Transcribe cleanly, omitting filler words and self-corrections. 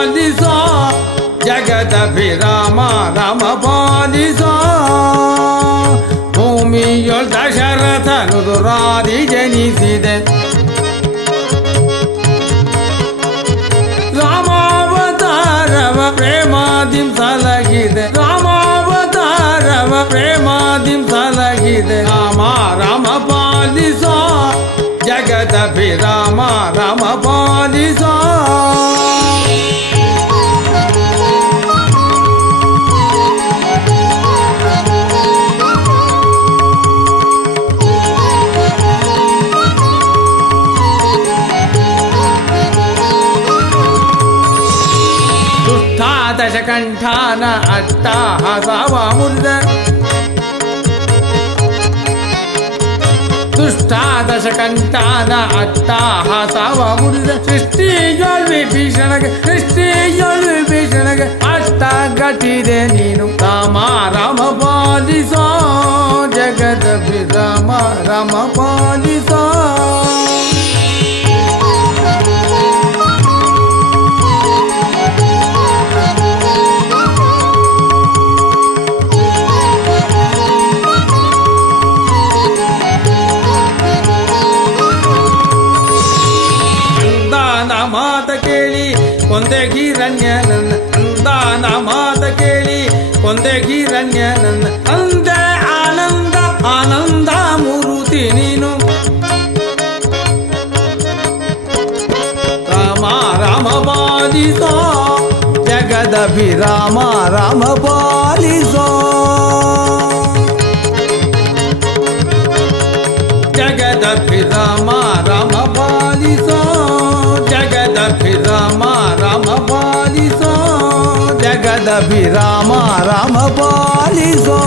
ಪಾಲಿಸೋ ಜಗದಭಿರಾಮ ರಾಮ ಪಾಲಿಸೋ ಭೂಮಿಯೊಳ್ ದಶರಥನು ದುರಾದಿ ಜನಿಸಿದೆ ರಾಮಾವತಾರವ ಪ್ರೇಮಾದಿಂ ಸಲಗಿದೆ ರಾಮಾವತಾರವ ಪ್ರೇಮಾದಿಂ ಸಲಗಿದೆ ರಾಮ ರಾಮ ಪಾಲಿಸೋ ಜಗದಭಿರಾಮ ರಾಮ ಪಾಲಿಸೋ ದಶಕಂಠಾನ ಅಟ್ಟಹಾಸವ ಮುರಿದ ದುಷ್ಟಾದಶಕಂಠಾನ ಅಟ್ಟಹಾಸವ ಮುರಿದ ಸೃಷ್ಟಿಯೊಳ್ ವಿಭೀಷಣಗೆ ಅಷ್ಟ ಗಟ್ಟಿದೆ ನೀನು ರಾಮ ರಾಮ ಪಾಲಿಸೋ ಜಗದಭಿರಾಮ ರಾಮ ಪಾಲಿಸೋ ಕೊಂದೆ ಹಿರಣ್ಯ ನನ್ನ ಅಂದಾನ ಮಾತ ಕೇಳಿ ಕೊಂದೆ ಹಿರಣ್ಯ ನನ್ನ ಅಂದೆ ಆನಂದ ಆನಂದ ಮೂರುತಿ ನೀನು ರಾಮ ರಾಮ ಪಾಲಿಸೋ ಜಗದಭಿರಾಮ ರಾಮ ಪಾಲಿಸೋ ಜಗದಭಿರಾಮ ರಾಮ ಪಾಲಿಸೋ ಜಗದಭಿರಾಮ ರಾಮ ಪಾಲಿಸೋ ಜಗದಭಿರಾಮ ರಾಮ ಪಾಲಿಸೋ